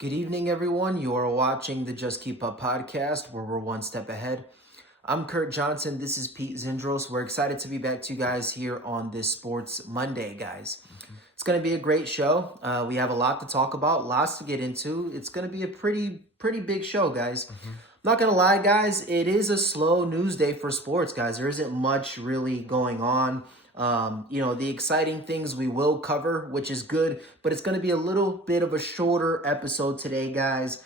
Good evening, everyone. You are watching the Just Keep Up podcast, where we're one step ahead. I'm Kurt Johnson. This is Pete Zindros. We're excited to be back to you guys here on this Sports Monday, guys. It's going to be a great show. We have a lot to talk about, lots to get into. It's going to be a pretty big show, guys. Not going to lie, guys, it is a slow news day for sports, guys. There isn't much really going on. The exciting things we will cover, which is good, but it's going to be a little bit of a shorter episode today, guys.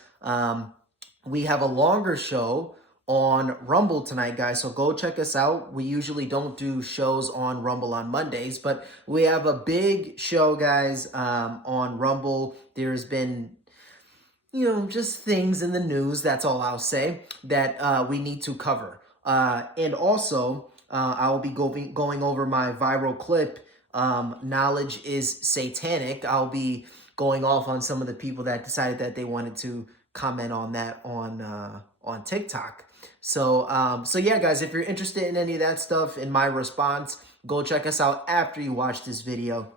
We have a longer show on Rumble tonight, guys, so go check us out. We usually don't do shows on Rumble on Mondays, but we have a big show, guys, on Rumble. There's been just things in the news, that's all I'll say, that we need to cover. And also, I'll be going over my viral clip, Knowledge is Satanic. I'll be going off on some of the people that decided that they wanted to comment on that on TikTok. So yeah, guys, if you're interested in any of that stuff, in my response, go check us out after you watch this video.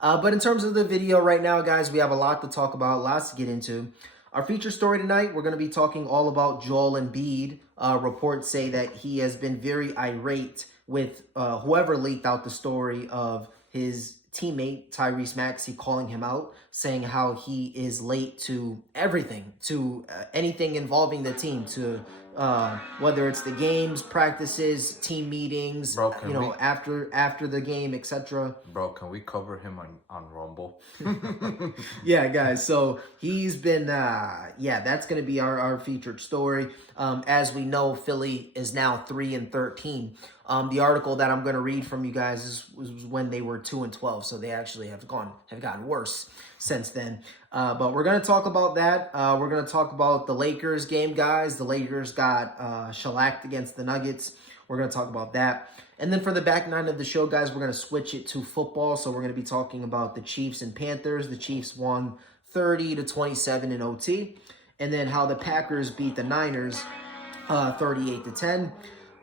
But in terms of the video right now, guys, we have a lot to talk about, lots to get into. Our feature story tonight, we're going to be talking all about Joel Embiid. Reports say that he has been very irate with whoever leaked out the story of his teammate, Tyrese Maxey, calling him out, saying how he is late to everything, to anything involving the team, to whether it's the games, practices, team meetings, Bro, after the game, etc. Bro, can we cover him on Rumble? Yeah, guys. So he's been, that's going to be our featured story. As we know, Philly is now 3-13. The article that I'm going to read from you guys was when they were 2-12. So they actually have gotten worse since then. But we're going to talk about that. We're going to talk about the Lakers game, guys. The Lakers got shellacked against the Nuggets. We're going to talk about that. And then for the back nine of the show, guys, we're going to switch it to football. So we're going to be talking about the Chiefs and Panthers. The Chiefs won 30-27 in OT. And then how the Packers beat the Niners 38-10.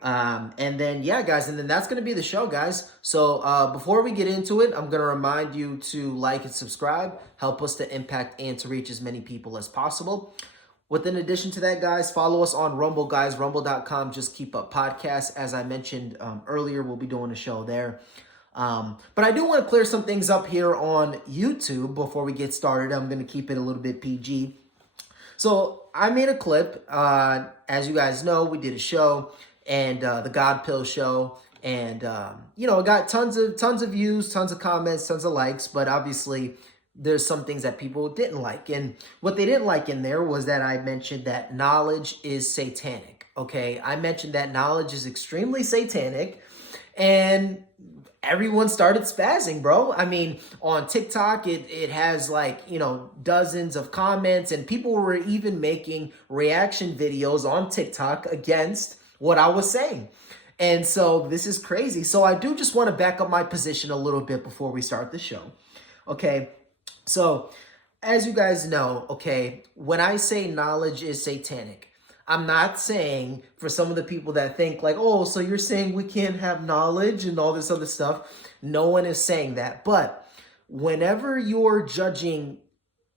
And then, yeah, guys, and then that's going to be the show, guys. So before we get into it, I'm going to remind you to like and subscribe. Help us to impact and to reach as many people as possible. In addition to that, guys, follow us on Rumble, guys. Rumble.com, Just Keep Up Podcast. As I mentioned earlier, we'll be doing a show there. But I do want to clear some things up here on YouTube before we get started. I'm going to keep it a little bit PG. So I made a clip. As you guys know, we did a show, and the God Pill show. And, it got tons of views, tons of comments, tons of likes. But obviously, there's some things that people didn't like. And what they didn't like in there was that I mentioned that knowledge is satanic. Okay, I mentioned that knowledge is extremely satanic. And everyone started spazzing, bro. I mean, on TikTok, it has dozens of comments. And people were even making reaction videos on TikTok against what I was saying. And so this is crazy. So I do just want to back up my position a little bit before we start the show. Okay. So, as you guys know, okay, when I say knowledge is satanic, I'm not saying, for some of the people that think like, oh, so you're saying we can't have knowledge and all this other stuff. No one is saying that. But whenever you're judging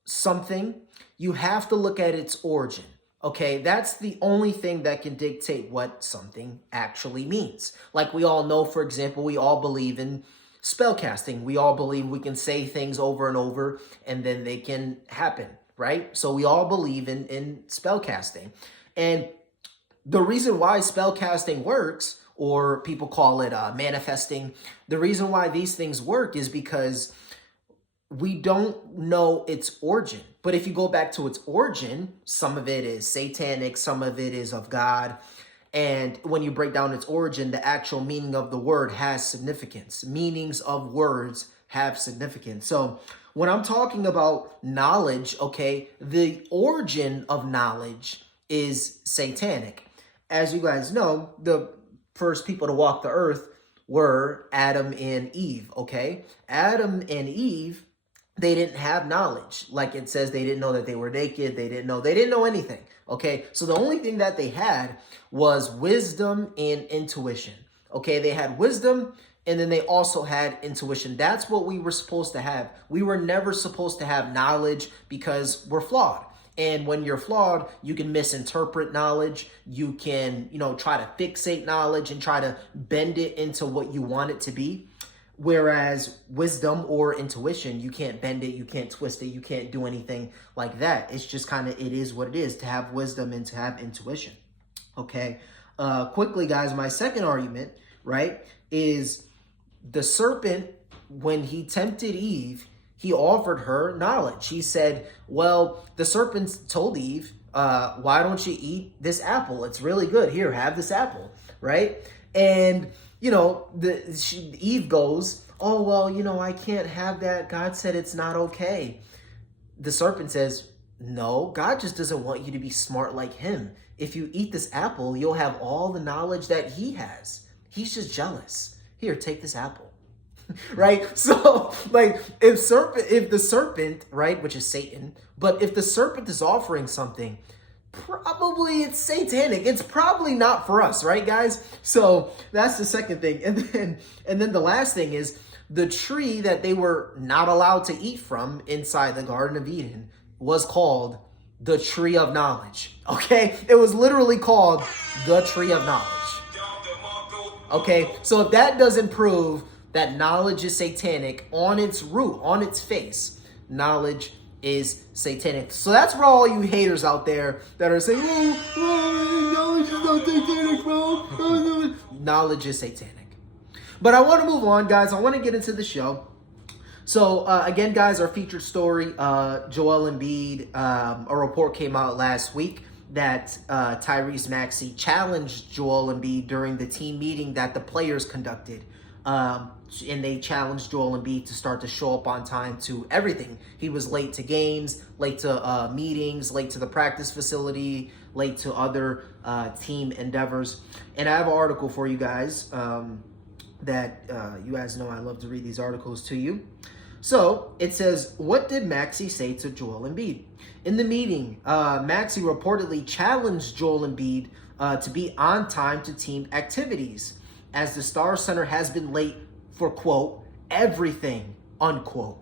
something, you have to look at its origin. Okay, that's the only thing that can dictate what something actually means. Like we all know, for example, we all believe in spellcasting. We all believe we can say things over and over and then they can happen, right? So we all believe in spellcasting. And the reason why spellcasting works, or people call it manifesting, the reason why these things work is because we don't know its origin. But if you go back to its origin, some of it is satanic, some of it is of God. And when you break down its origin, the actual meaning of the word has significance. Meanings of words have significance. So when I'm talking about knowledge, okay, the origin of knowledge is satanic. As you guys know, the first people to walk the earth were Adam and Eve, okay? Adam and Eve, they didn't have knowledge. Like it says, they didn't know that they were naked. They didn't know anything. Okay. So the only thing that they had was wisdom and intuition. Okay. They had wisdom And then they also had intuition. That's what we were supposed to have. We were never supposed to have knowledge because we're flawed. And when you're flawed, you can misinterpret knowledge. You can, try to fixate knowledge and try to bend it into what you want it to be. Whereas wisdom or intuition, you can't bend it, you can't twist it, you can't do anything like that. It's just kind of, it is what it is to have wisdom and to have intuition. Okay. Quickly, guys, my second argument, right, is the serpent, when he tempted Eve, he offered her knowledge. He said, well, the serpent told Eve, why don't you eat this apple? It's really good. Here, have this apple, right? And, Eve goes, oh, well, I can't have that. God said it's not okay. The serpent says, no, God just doesn't want you to be smart like him. If you eat this apple, you'll have all the knowledge that he has. He's just jealous. Here, take this apple. Right? So, if the serpent, right, which is Satan, but if the serpent is offering something, probably it's satanic. It's probably not for us, right, guys? So that's the second thing. And then the last thing is the tree that they were not allowed to eat from inside the Garden of Eden was called the tree of knowledge. Okay? It was literally called the tree of knowledge. Okay? So if that doesn't prove that knowledge is satanic on its root, on its face, knowledge is satanic. So that's for all you haters out there that are saying, knowledge is not satanic, bro. Knowledge is satanic. But I want to move on, guys. I want to get into the show. So, again, guys, our featured story, Joel Embiid, a report came out last week that Tyrese Maxey challenged Joel Embiid during the team meeting that the players conducted. And they challenged Joel Embiid to start to show up on time to everything. He was late to games, late to meetings, late to the practice facility, late to other team endeavors. And I have an article for you guys that you guys know I love to read these articles to you. So it says, what did Maxey say to Joel Embiid? In the meeting, Maxey reportedly challenged Joel Embiid to be on time to team activities, as the Star Center has been late for, quote, everything, unquote.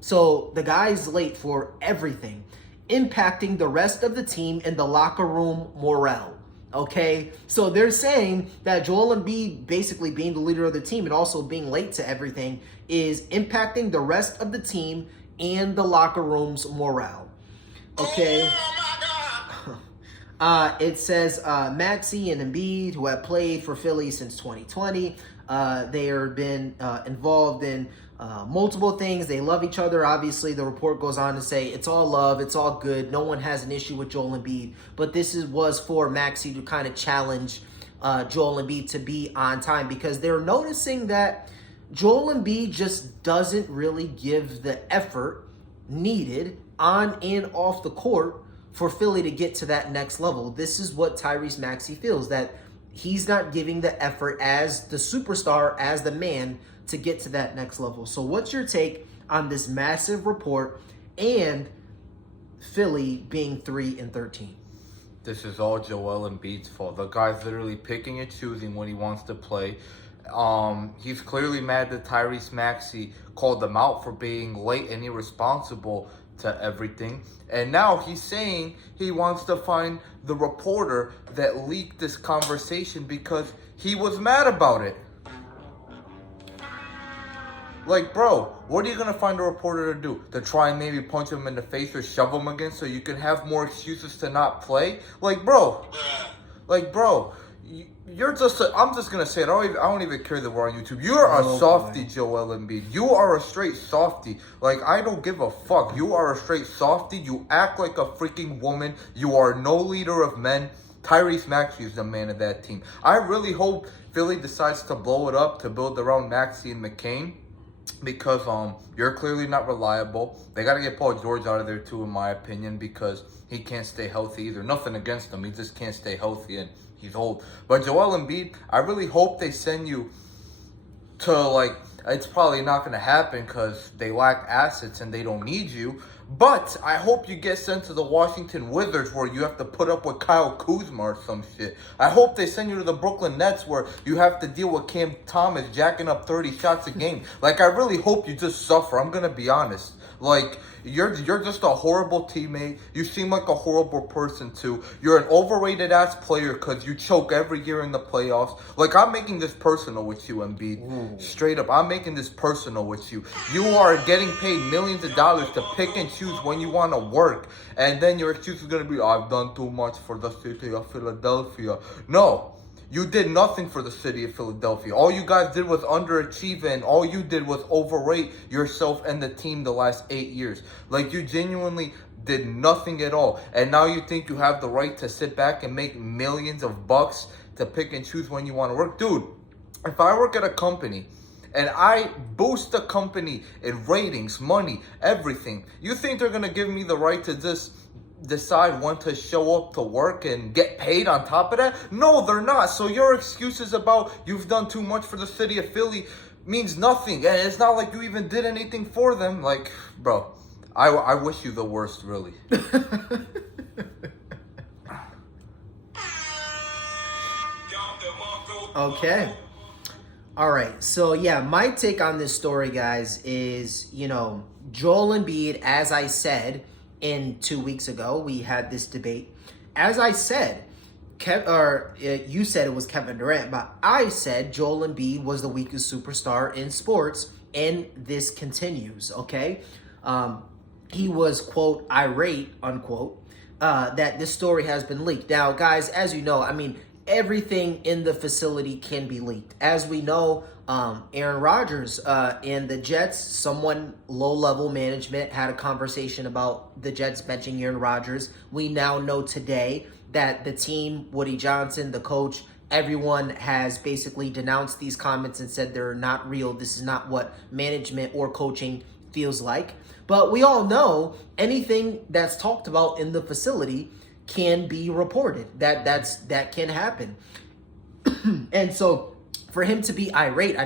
So the guy's late for everything, impacting the rest of the team and the locker room morale. Okay, so they're saying that Joel Embiid basically being the leader of the team and also being late to everything is impacting the rest of the team and the locker room's morale. Okay. It says Maxey and Embiid, who have played for Philly since 2020, they have been involved in multiple things. They love each other. Obviously, the report goes on to say it's all love, it's all good. No one has an issue with Joel Embiid. But this was for Maxey to kind of challenge Joel Embiid to be on time, because they're noticing that Joel Embiid just doesn't really give the effort needed on and off the court for Philly to get to that next level. This is what Tyrese Maxey feels, that he's not giving the effort as the superstar, as the man, to get to that next level. So what's your take on this massive report and Philly being 3-13? This is all Joel Embiid's fault. The guy's literally picking and choosing when he wants to play. He's clearly mad that Tyrese Maxey called them out for being late and irresponsible to everything. And now he's saying he wants to find the reporter that leaked this conversation because he was mad about it. Like, bro, what are you going to find a reporter to do? To try and maybe punch him in the face or shove him again so you can have more excuses to not play? Like, bro, you're just I'm just going to say it. I don't even care that we're on YouTube. You're a softie, Joel Embiid. You are a straight softie. Like, I don't give a fuck. You are a straight softie. You act like a freaking woman. You are no leader of men. Tyrese Maxey is the man of that team. I really hope Philly decides to blow it up to build around Maxey and McCain, because you're clearly not reliable. They got to get Paul George out of there too, in my opinion, because he can't stay healthy either. Nothing against him. He just can't stay healthy, and he's old. But Joel Embiid, I really hope they send you to, like, it's probably not going to happen because they lack assets and they don't need you. But I hope you get sent to the Washington Wizards where you have to put up with Kyle Kuzma or some shit. I hope they send you to the Brooklyn Nets where you have to deal with Cam Thomas jacking up 30 shots a game. Like, I really hope you just suffer. I'm going to be honest. Like, you're just a horrible teammate. You seem like a horrible person, too. You're an overrated-ass player because you choke every year in the playoffs. Like, I'm making this personal with you, Embiid. Ooh. Straight up, I'm making this personal with you. You are getting paid millions of dollars to pick and choose when you want to work. And then your excuse is going to be, I've done too much for the city of Philadelphia. No. You did nothing for the city of Philadelphia. All you guys did was underachieve, and all you did was overrate yourself and the team the last 8 years. Like, you genuinely did nothing at all. And now you think you have the right to sit back and make millions of bucks to pick and choose when you want to work? Dude, if I work at a company and I boost the company in ratings, money, everything, you think they're going to give me the right to just decide when to show up to work and get paid on top of that? No, they're not. So your excuses about you've done too much for the city of Philly means nothing. And it's not like you even did anything for them. Like, bro, I wish you the worst, really. Okay. All right. So, yeah, my take on this story, guys, is, Joel Embiid, as I said, 2 weeks ago, we had this debate. As I said, you said it was Kevin Durant, but I said Joel Embiid was the weakest superstar in sports, and this continues, okay? He was, quote, irate, unquote, that this story has been leaked. Now, guys, as you know, everything in the facility can be leaked. As we know, Aaron Rodgers and the Jets, someone low-level management had a conversation about the Jets benching Aaron Rodgers. We now know today that the team, Woody Johnson, the coach, everyone has basically denounced these comments and said they're not real. This is not what management or coaching feels like. But we all know anything that's talked about in the facility can be reported. That can happen. And so for him to be irate,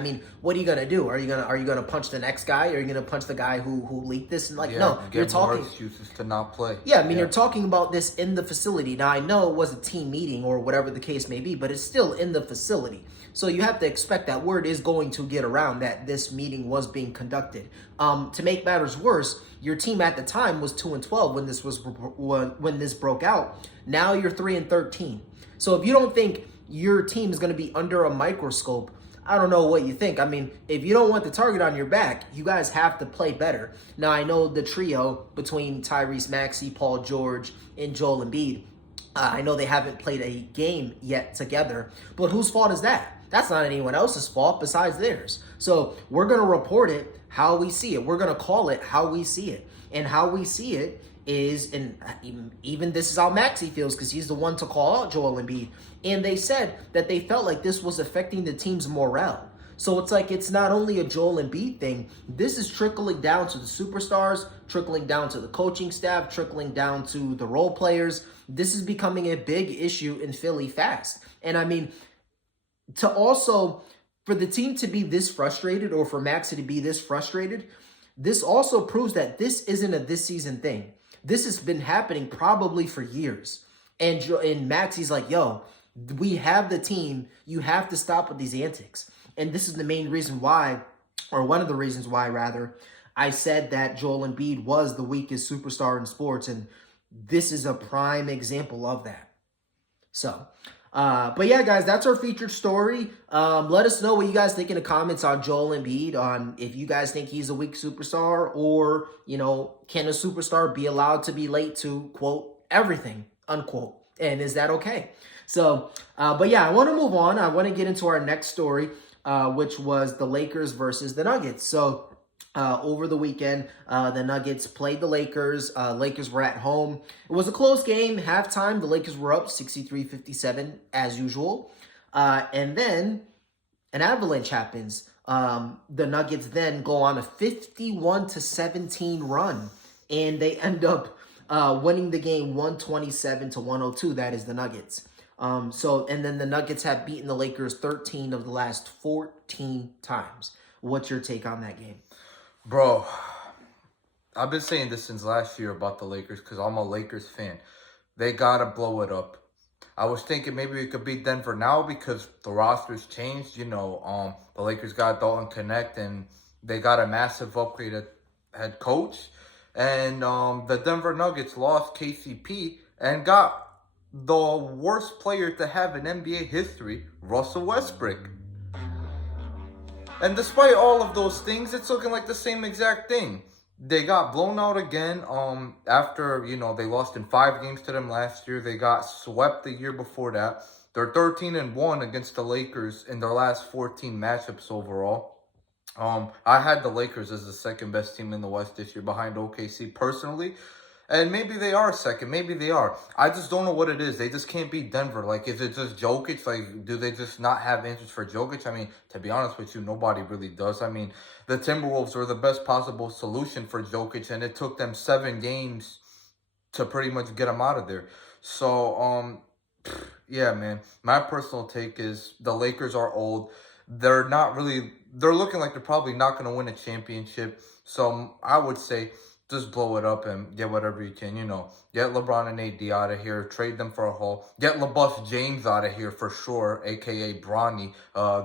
what are you gonna do? Are you gonna punch the next guy? Are you gonna punch the guy who leaked this? And no, you're talking more excuses to not play. Yeah, you're talking about this in the facility. Now I know it was a team meeting or whatever the case may be, but it's still in the facility. So you have to expect that word is going to get around that this meeting was being conducted. To make matters worse, your team at the time was 2-12 when this broke out. Now you're 3-13. So if you don't think your team is going to be under a microscope, I don't know what you think. If you don't want the target on your back, you guys have to play better. Now, I know the trio between Tyrese Maxey, Paul George, and Joel Embiid, I know they haven't played a game yet together, but whose fault is that? That's not anyone else's fault besides theirs. So we're going to report it how we see it. We're going to call it how we see it. And how we see it is, and even this is how Maxey feels because he's the one to call out Joel Embiid. And they said that they felt like this was affecting the team's morale. So it's like it's not only a Joel Embiid thing. This is trickling down to the superstars, trickling down to the coaching staff, trickling down to the role players. This is becoming a big issue in Philly fast. And for the team to be this frustrated, or for Maxey to be this frustrated, this also proves that this isn't a this season thing. This has been happening probably for years. And Maxey's like, yo, we have the team. You have to stop with these antics. And this is the main reason why, or one of the reasons why, rather, I said that Joel Embiid was the weakest superstar in sports. And this is a prime example of that. So, but yeah, guys, that's our featured story. Let us know what you guys think in the comments on Joel Embiid, on if you guys think he's a weak superstar, or, can a superstar be allowed to be late to, quote, everything, unquote, and is that okay? So, but yeah, I want to move on. I want to get into our next story, which was the Lakers versus the Nuggets. So, over the weekend, the Nuggets played the Lakers. Lakers were at home. It was a close game. Halftime, the Lakers were up 63-57 as usual. And then an avalanche happens. The Nuggets then go on a 51-17 run, and they end up winning the game 127-102. That is the Nuggets. And then the Nuggets have beaten the Lakers 13 of the last 14 times. What's your take on that game? Bro, I've been saying this since last year about the Lakers because I'm a Lakers fan. They gotta blow it up. I was thinking maybe we could beat Denver now because the roster's changed. The Lakers got Dalton Connect and they got a massive upgrade at head coach. And the Denver Nuggets lost KCP and got the worst player to have in NBA history, Russell Westbrook. And despite all of those things, it's looking like the same exact thing. They got blown out again. After they lost in 5 games to them last year. They got swept the year before that. They're 13-1 against the Lakers in their last 14 matchups overall. I had the Lakers as the second best team in the West this year behind OKC personally. And maybe they are second. Maybe they are. I just don't know what it is. They just can't beat Denver. Like, is it just Jokic? Like, do they just not have interest for Jokic? I mean, to be honest with you, nobody really does. I mean, the Timberwolves were the best possible solution for Jokic, and it took them 7 games to pretty much get him out of there. So, yeah, man. My personal take is the Lakers are old. They're looking like they're probably not going to win a championship. So, I would say just blow it up and get whatever you can, Get LeBron and AD out of here. Trade them for a haul. Get LeBus James out of here for sure, a.k.a. Bronny.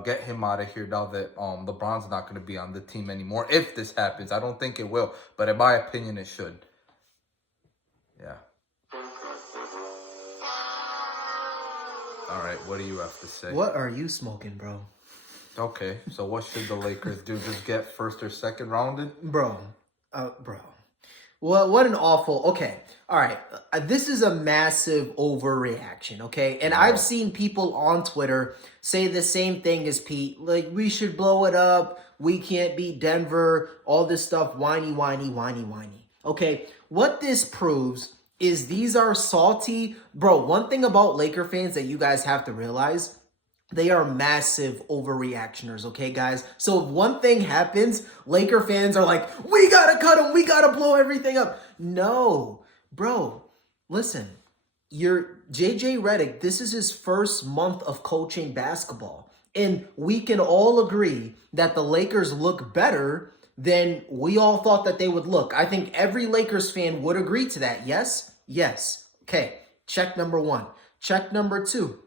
Get him out of here now that LeBron's not going to be on the team anymore. If this happens. I don't think it will. But in my opinion, it should. Yeah. All right, what do you have to say? What are you smoking, bro? Okay, so what should the Lakers do? Just get first or second rounded? Bro. Well, what an awful... Okay, all right. This is a massive overreaction, okay? And I've seen people on Twitter say the same thing as Pete. Like, we should blow it up. We can't beat Denver. All this stuff. Whiny, whiny, whiny, whiny. Okay, what this proves is these are salty... Bro, one thing about Laker fans that you guys have to realize... They are massive overreactioners, okay, guys? So if one thing happens, Laker fans are like, we gotta cut him, we gotta blow everything up. No, bro, listen, JJ Redick, this is his first month of coaching basketball. And we can all agree that the Lakers look better than we all thought that they would look. I think every Lakers fan would agree to that, yes? Yes. Okay, check number 1. Check number 2.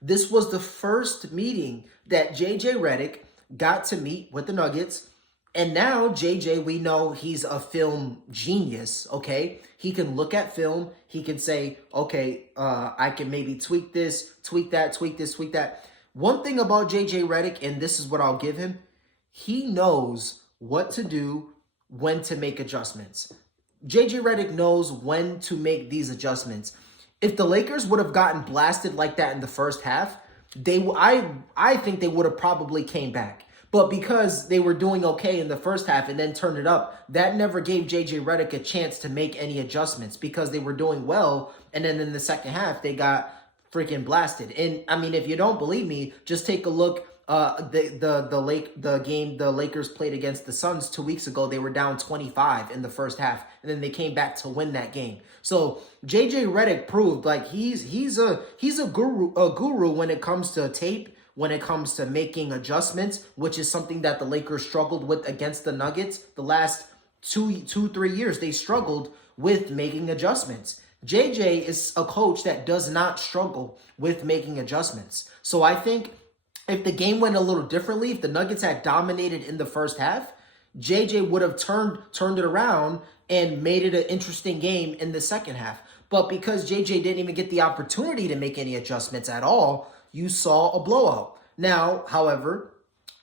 This was the first meeting that JJ Redick got to meet with the Nuggets. And now JJ, we know he's a film genius, okay? He can look at film. He can say, okay, I can maybe tweak this, tweak that, tweak this, tweak that. One thing about JJ Redick, and this is what I'll give him, he knows what to do, when to make adjustments. JJ Redick knows when to make these adjustments. If the Lakers would have gotten blasted like that in the first half, I think they would have probably came back. But because they were doing okay in the first half and then turned it up, that never gave JJ Redick a chance to make any adjustments because they were doing well. And then in the second half, they got freaking blasted. And I mean, if you don't believe me, just take a look. The game the Lakers played against the Suns 2 weeks ago, they were down 25 in the first half, and then they came back to win that game. So JJ Redick proved like he's a guru when it comes to tape, when it comes to making adjustments, which is something that the Lakers struggled with against the Nuggets. The last 3 years, they struggled with making adjustments. JJ is a coach that does not struggle with making adjustments. So I think if the game went a little differently, if the Nuggets had dominated in the first half, JJ would have turned it around and made it an interesting game in the second half. But because JJ didn't even get the opportunity to make any adjustments at all, you saw a blowout. Now, however,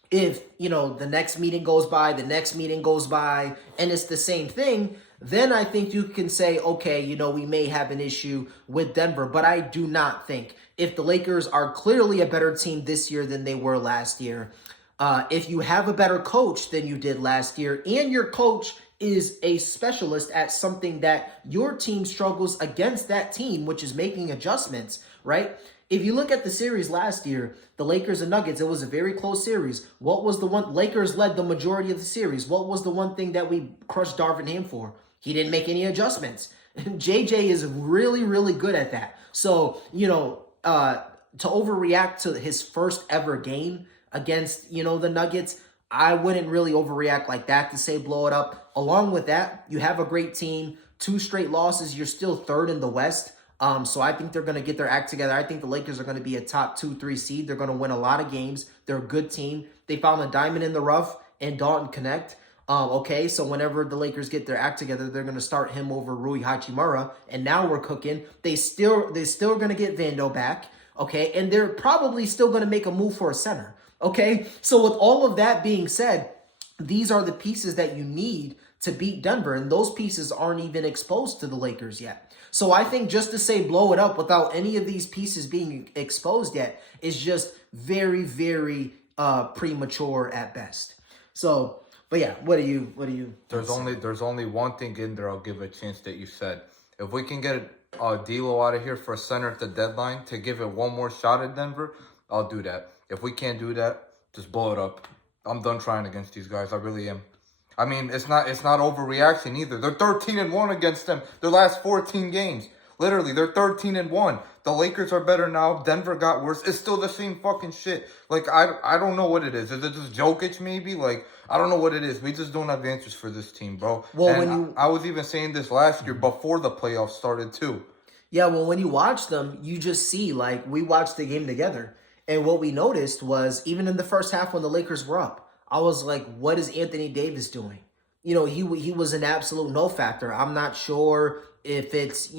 if, the next meeting goes by, and it's the same thing, then I think you can say, okay, we may have an issue with Denver. But I do not think, if the Lakers are clearly a better team this year than they were last year, if you have a better coach than you did last year, and your coach is a specialist at something that your team struggles against that team, which is making adjustments, right? If you look at the series last year, the Lakers and Nuggets, it was a very close series. What was the one? Lakers led the majority of the series. What was the one thing that we crushed Darvin Ham for? He didn't make any adjustments. JJ is really, really good at that. So, to overreact to his first ever game against, the Nuggets, I wouldn't really overreact like that to say blow it up. Along with that, you have a great team. 2 straight losses. You're still third in the West. So I think they're going to get their act together. I think the Lakers are going to be a top 2-3 seed. They're going to win a lot of games. They're a good team. They found a diamond in the rough and Dalton Connect. Okay, so whenever the Lakers get their act together, they're going to start him over Rui Hachimura, and now we're cooking. They're still going to get Vando back, okay, and they're probably still going to make a move for a center, okay. So with all of that being said, these are the pieces that you need to beat Denver, and those pieces aren't even exposed to the Lakers yet. So I think just to say blow it up without any of these pieces being exposed yet is just very, very premature at best. So. But yeah, what do you? There's only one thing in there I'll give a chance that you said. If we can get D'Lo out of here for a center at the deadline to give it one more shot at Denver, I'll do that. If we can't do that, just blow it up. I'm done trying against these guys. I really am. I mean, it's not overreaction either. They're 13-1 against them. Their last 14 games. Literally, they're 13-1. The Lakers are better now. Denver got worse. It's still the same fucking shit. Like, I don't know what it is. Is it just Jokic maybe? Like, I don't know what it is. We just don't have answers for this team, bro. Well, and I was even saying this last year before the playoffs started too. Yeah, well, when you watch them, you just see, like, we watched the game together. And what we noticed was, even in the first half when the Lakers were up, I was like, what is Anthony Davis doing? You know, he was an absolute no factor. I'm not sure if it's,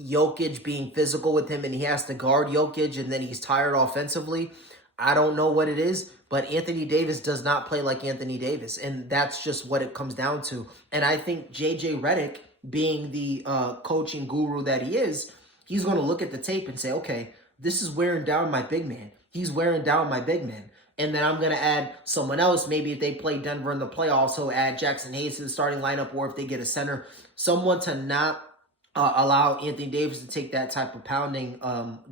Jokic being physical with him and he has to guard Jokic and then he's tired offensively. I don't know what it is, but Anthony Davis does not play like Anthony Davis, and that's just what it comes down to. And I think J.J. Redick, being the coaching guru that he is, he's going to look at the tape and say, okay, this is wearing down my big man. He's wearing down my big man. And then I'm going to add someone else. Maybe if they play Denver in the playoffs, he'll add Jackson Hayes to the starting lineup, or if they get a center, someone to not allow Anthony Davis to take that type of pounding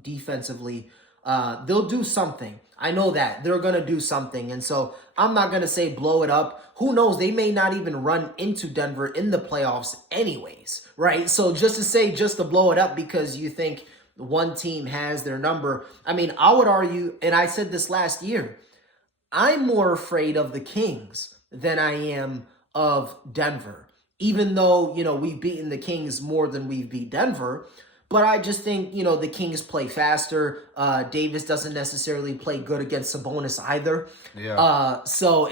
defensively. They'll do something. I know that. They're going to do something. And so I'm not going to say blow it up. Who knows? They may not even run into Denver in the playoffs anyways, right? So just to blow it up because you think one team has their number. I mean, I would argue, and I said this last year, I'm more afraid of the Kings than I am of Denver. Even though, we've beaten the Kings more than we've beat Denver. But I just think, the Kings play faster. Davis doesn't necessarily play good against Sabonis either. Yeah.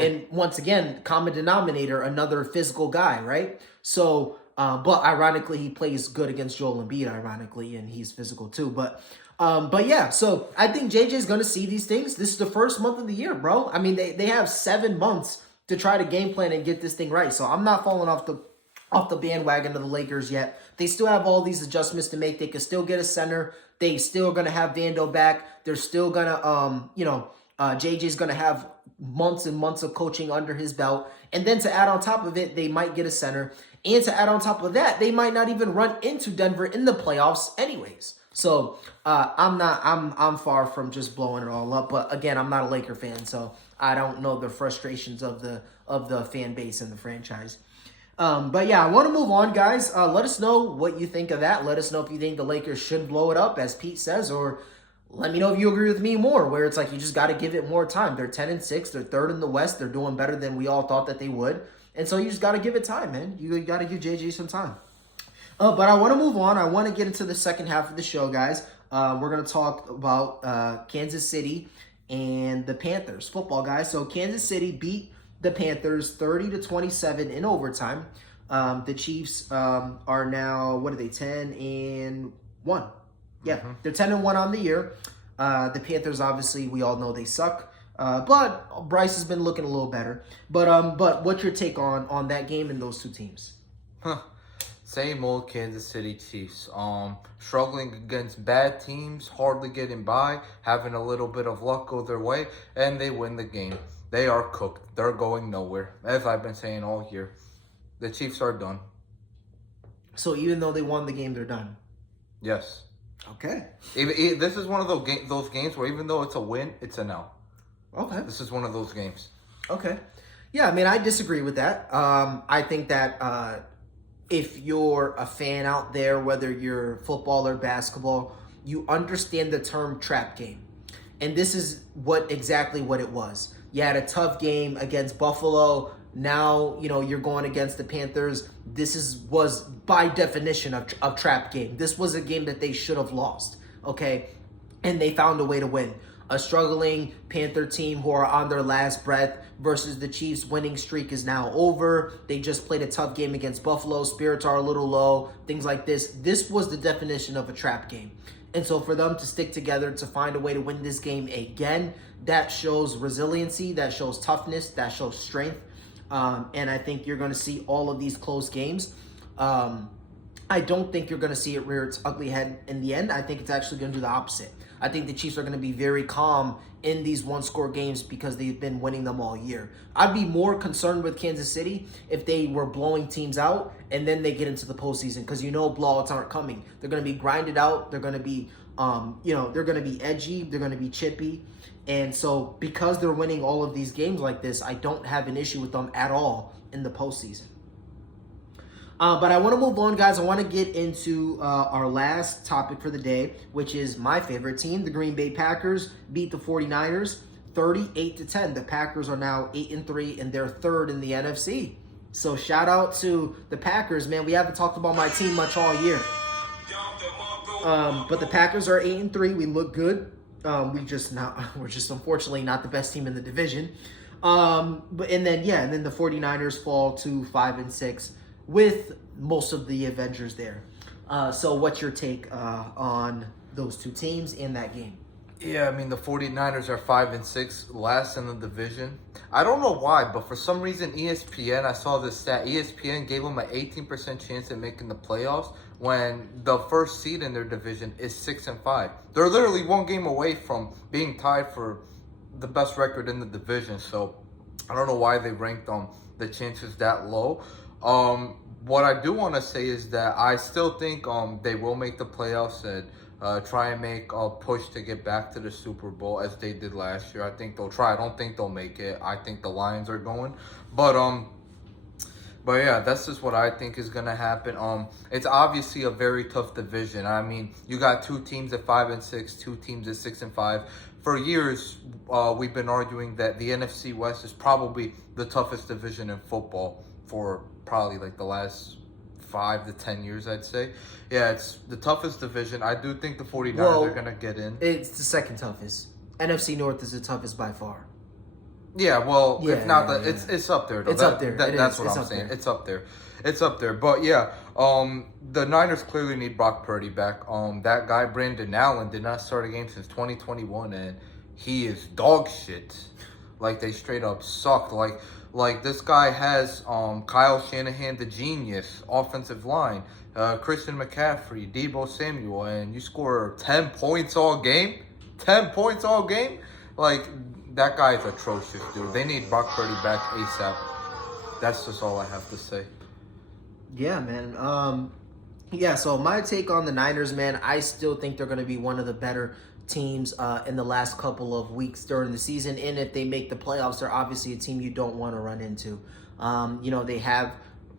And once again, common denominator, another physical guy, right? So, but ironically, he plays good against Joel Embiid, ironically, and he's physical too. But yeah, so I think JJ's going to see these things. This is the first month of the year, bro. I mean, they have 7 months to try to game plan and get this thing right. So I'm not falling off the bandwagon of the Lakers yet. They still have all these adjustments to make. They can still get a center. They still going to have Vando back. They're still going to, JJ's going to have months and months of coaching under his belt. And then to add on top of it, they might get a center. And to add on top of that, they might not even run into Denver in the playoffs anyways. So I'm far from just blowing it all up. But again, I'm not a Laker fan, so I don't know the frustrations of the fan base and the franchise. But yeah, I want to move on, guys. Let us know what you think of that. Let us know if you think the Lakers should blow it up, as Pete says, or let me know if you agree with me more, where it's like you just got to give it more time. They're 10-6. They're third in the West. They're doing better than we all thought that they would. And so you just got to give it time, man. You got to give JJ some time. But I want to move on. I want to get into the second half of the show, guys. We're going to talk about Kansas City and the Panthers football, guys. So Kansas City beat the Panthers 30-27 in overtime. The Chiefs are now, 10-1? Yeah, they're 10-1 on the year. The Panthers, obviously, we all know they suck. But Bryce has been looking a little better. But what's your take on that game and those two teams? Same old Kansas City Chiefs. Struggling against bad teams, hardly getting by, having a little bit of luck go their way, and they win the game. They are cooked. They're going nowhere. As I've been saying all year, the Chiefs are done. So even though they won the game, they're done? Yes. Okay. This is one of those games where even though it's a win, it's an L. Okay. This is one of those games. Okay. Yeah, I mean, I disagree with that. I think that if you're a fan out there, whether you're football or basketball, you understand the term trap game. And this is exactly what it was. You had a tough game against Buffalo. Now, you're going against the Panthers. Was by definition a trap game. This was a game that they should have lost, okay? And they found a way to win. A struggling Panther team who are on their last breath versus the Chiefs' winning streak is now over. They just played a tough game against Buffalo. Spirits are a little low, things like this. This was the definition of a trap game. And so for them to stick together to find a way to win this game again, that shows resiliency, that shows toughness, that shows strength. And I think you're going to see all of these close games. I don't think you're going to see it rear its ugly head in the end. I think it's actually going to do the opposite. I think the Chiefs are going to be very calm in these one-score games because they've been winning them all year. I'd be more concerned with Kansas City if they were blowing teams out and then they get into the postseason because blowouts aren't coming. They're going to be grinded out. They're going to be, they're going to be edgy. They're going to be chippy. And so because they're winning all of these games like this, I don't have an issue with them at all in the postseason. But I want to move on, guys. I want to get into our last topic for the day, which is my favorite team. The Green Bay Packers beat the 49ers 38-10. The Packers are now 8-3, and they're third in the NFC. So shout out to the Packers, man. We haven't talked about my team much all year. But the Packers are 8-3. We look good. We're just unfortunately not the best team in the division. And then the 49ers fall to 5-6. With most of the Avengers there. So what's your take on those two teams in that game? Yeah, I mean, the 49ers are 5-6, last in the division. I don't know why, but for some reason, ESPN, I saw this stat, ESPN gave them an 18% chance at making the playoffs when the first seed in their division is 6-5. They're literally one game away from being tied for the best record in the division. So I don't know why they ranked the chances that low. What I do want to say is that I still think they will make the playoffs and try and make a push to get back to the Super Bowl as they did last year. I think they'll try. I don't think they'll make it. I think the Lions are going. But yeah, that's just what I think is gonna happen. It's obviously a very tough division. I mean, you got two teams at 5-6, two teams at 6-5. For years, we've been arguing that the NFC West is probably the toughest division in football for probably like the last 5 to 10 years, I'd say. Yeah, it's the toughest division. I do think the 49ers are going to get in. It's the second toughest. NFC North is the toughest by far. Yeah, well, if not, it's up there, though. It's up there. That's what I'm saying. It's up there. It's up there. But yeah, the Niners clearly need Brock Purdy back. That guy, Brandon Allen, did not start a game since 2021, and he is dog shit. Like, they straight up sucked. Like this guy has Kyle Shanahan, the genius, offensive line, Christian McCaffrey, Deebo Samuel, and you score 10 points all game? 10 points all game? Like, that guy is atrocious, dude. They need Brock Purdy back ASAP. That's just all I have to say. Yeah, man. So my take on the Niners, man, I still think they're going to be one of the better teams in the last couple of weeks during the season. And if they make the playoffs, they're obviously a team you don't want to run into. They have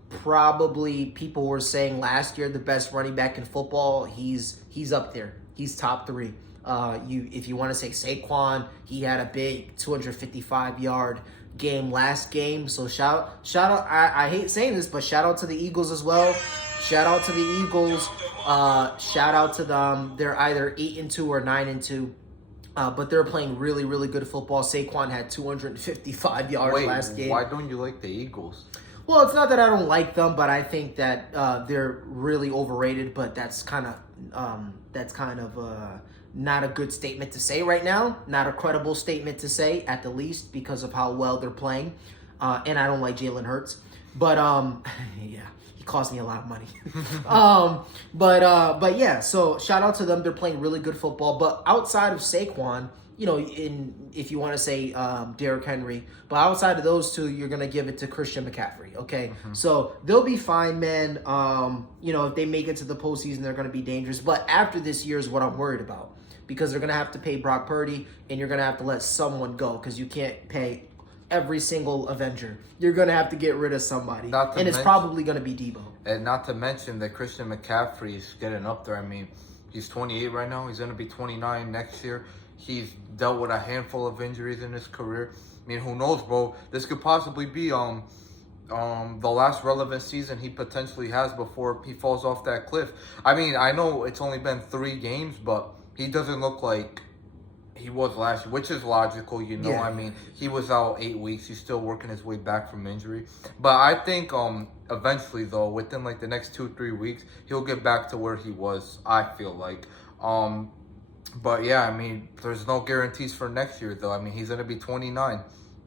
probably, people were saying last year, the best running back in football. He's up there. He's top 3. If you want to say Saquon, he had a big 255-yard game last game. So shout out. I hate saying this, but shout out to the Eagles as well. Shout out to the Eagles. Shout out to them. They're either 8-2 or 9-2. But they're playing really, really good football. Saquon had 255 yards last game. Why don't you like the Eagles? Well, it's not that I don't like them, but I think that they're really overrated. But that's kind of not a good statement to say right now. Not a credible statement to say, at the least, because of how well they're playing. And I don't like Jalen Hurts. But yeah. Cost me a lot of money. But yeah, so shout out to them. They're playing really good football. But outside of Saquon, if you want to say Derrick Henry, but outside of those two, you're going to give it to Christian McCaffrey, okay? Mm-hmm. So they'll be fine, man. If they make it to the postseason, they're going to be dangerous. But after this year is what I'm worried about, because they're going to have to pay Brock Purdy, and you're going to have to let someone go, because you can't pay every single Avenger. You're going to have to get rid of somebody. And it's probably going to be Deebo. And not to mention that Christian McCaffrey is getting up there. I mean, he's 28 right now. He's going to be 29 next year. He's dealt with a handful of injuries in his career. I mean, who knows, bro? This could possibly be the last relevant season he potentially has before he falls off that cliff. I mean, I know it's only been 3 games, but he doesn't look like he was last year, which is logical, you know. Yeah. I mean, he was out 8 weeks. He's still working his way back from injury. But I think eventually, though, within like the next 2-3 weeks, he'll get back to where he was, I feel like. But yeah, I mean, there's no guarantees for next year, though. I mean, he's going to be 29.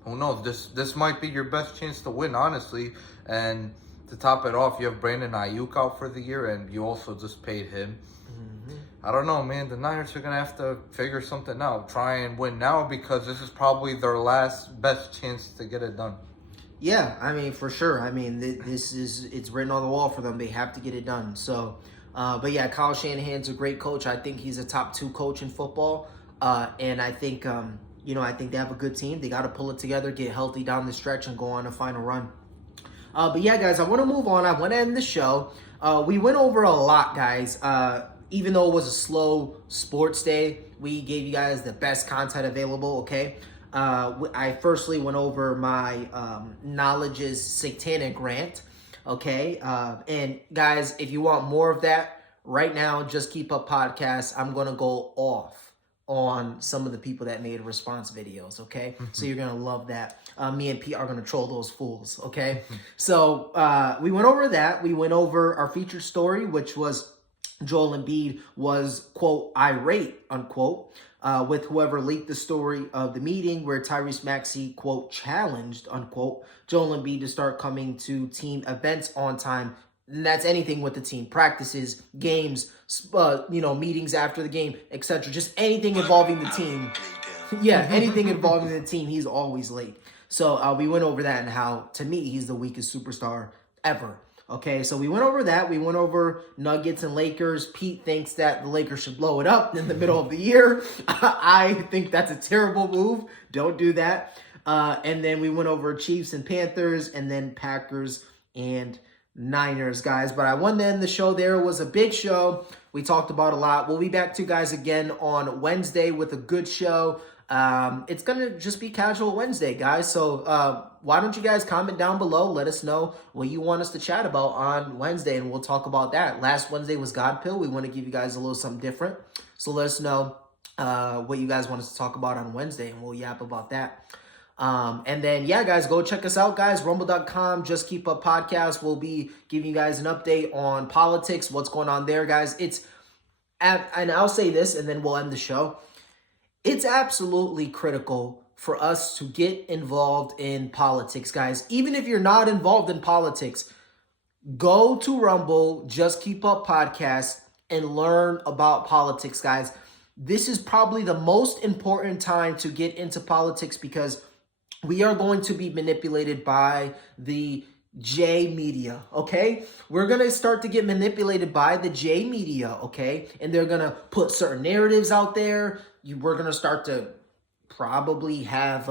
Who knows? This might be your best chance to win, honestly. And to top it off, you have Brandon Ayuk out for the year, and you also just paid him. I don't know, man. The Niners are going to have to figure something out. Try and win now, because this is probably their last best chance to get it done. Yeah, I mean, for sure. I mean, it's written on the wall for them. They have to get it done. So, but yeah, Kyle Shanahan's a great coach. I think he's a top 2 coach in football. And I think, I think they have a good team. They got to pull it together, get healthy down the stretch, and go on a final run. But yeah, guys, I want to move on. I want to end the show. We went over a lot, guys. Even though it was a slow sports day, we gave you guys the best content available, okay? I firstly went over my knowledge is satanic rant, okay? And guys, if you want more of that, right now, Just Keep Up Podcast, I'm going to go off on some of the people that made response videos, okay? So you're going to love that. Me and Pete are going to troll those fools, okay? So we went over that. We went over our featured story, which was Joel Embiid was, quote, irate, unquote, with whoever leaked the story of the meeting where Tyrese Maxey, quote, challenged, unquote, Joel Embiid to start coming to team events on time. And that's anything with the team, practices, games, meetings after the game, etc. Just anything involving the team. Yeah, anything involving the team, he's always late. So we went over that and how, to me, he's the weakest superstar ever. Okay, so we went over that. We went over Nuggets and Lakers. Pete thinks that the Lakers should blow it up in the middle of the year. I think that's a terrible move. Don't do that. And then we went over Chiefs and Panthers, and then Packers and Niners, guys. But I wanted to end the show there. It was a big show. We talked about a lot. We'll be back to you guys again on Wednesday with a good show. It's going to just be casual Wednesday, guys. So why don't you guys comment down below? Let us know what you want us to chat about on Wednesday, and we'll talk about that. Last Wednesday was God Pill. We want to give you guys a little something different. So let us know what you guys want us to talk about on Wednesday, and we'll yap about that. And then, yeah, guys, go check us out, guys. Rumble.com, Just Keep Up Podcast. We'll be giving you guys an update on politics, what's going on there, guys. And I'll say this, and then we'll end the show. It's absolutely critical for us to get involved in politics, guys. Even if you're not involved in politics, go to Rumble, Just Keep Up Podcast, and learn about politics, guys. This is probably the most important time to get into politics, because we are going to be manipulated by the J media, okay? We're going to start to get manipulated by the J media, okay? And they're going to put certain narratives out there. We're going to start to probably have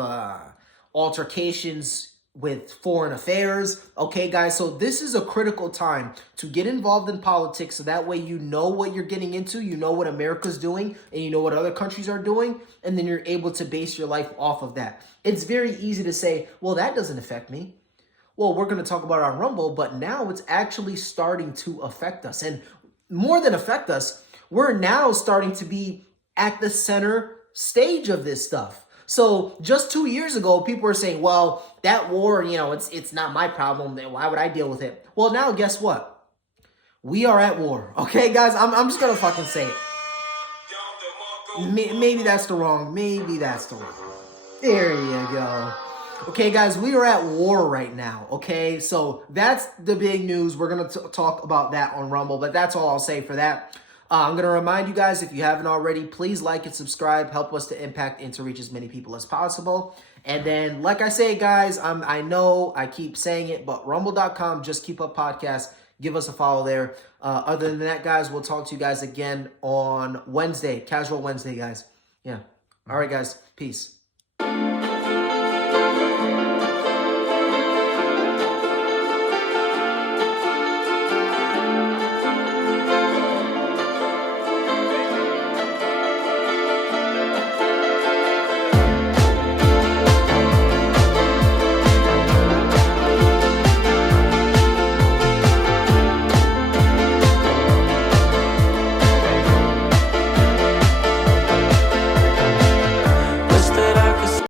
altercations with foreign affairs, okay, guys? So this is a critical time to get involved in politics, so that way you know what you're getting into, you know what America's doing, and you know what other countries are doing, and then you're able to base your life off of that. It's very easy to say, well, that doesn't affect me. Well, we're going to talk about it on Rumble, but now it's actually starting to affect us. And more than affect us, we're now starting to be at the center stage of this stuff. So just 2 years ago, people were saying, well, that war, it's not my problem. Why would I deal with it? Well, now guess what? We are at war. Okay, guys, I'm just going to fucking say it. Maybe that's the wrong. There you go. Okay, guys, we are at war right now, okay? So that's the big news. We're going to talk about that on Rumble, but that's all I'll say for that. I'm going to remind you guys, if you haven't already, please like and subscribe. Help us to impact and to reach as many people as possible. And then, like I say, guys, I know I keep saying it, but rumble.com, Just Keep Up Podcast. Give us a follow there. Other than that, guys, we'll talk to you guys again on Wednesday. Casual Wednesday, guys. Yeah. All right, guys. Peace.